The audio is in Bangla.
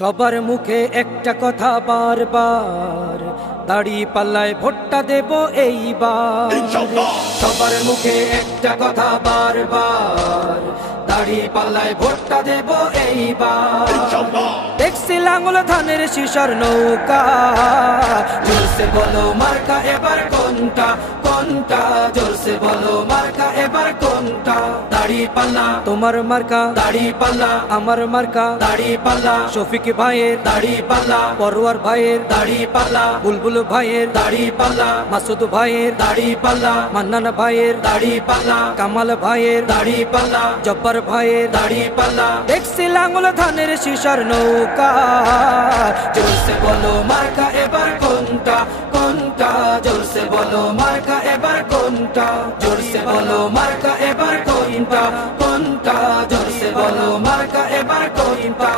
সবার মুখে একটা কথা বারবার, দাড়ি পাল্লায় ভোটটা দেব এইবার। সবার মুখে একটা কথা বারবার, দাড়ি পাল্লায় ভোটটা দেব এইবার। দেখছি লাঙ্গল ধানের শিশার নৌকা, জোরসে বলো মার্কা এবার কোনটা কোনটা, জোরসে বলো মার্কা এবার কোনটা। দাড়ি পাল্লা তোমার মার্কা, দাড়ি পাল্লা আমার মার্কা, দাড়ি পাল্লা শফিক ভাইয়ের দাড়ি পাল্লা, পরোয়ার ভাইয়ের দাড়ি পাল্লা, বুলবুল ভাইয়ের দাড়ি পাল্লা, মাসুদ ভাইয়ের দাড়ি পাল্লা, মান্নান ভাইয়ের দাড়ি পাল্লা, কামাল ভাইয়ের দাড়ি পাল্লা, জব্বার ভাইয়ের দাড়ি পাল্লা। দেখছি লাঙ্গল ধানের শিশার নৌকা, জোরসে বলো মার্কা এবার কোনটা কোনটা, জোরসে বলো মার্কা এবার কোনটা, জোরসে বলো মার্কা এবার কোনটা কোনটা, জোরসে বলো মার্কা এবার কোনটা।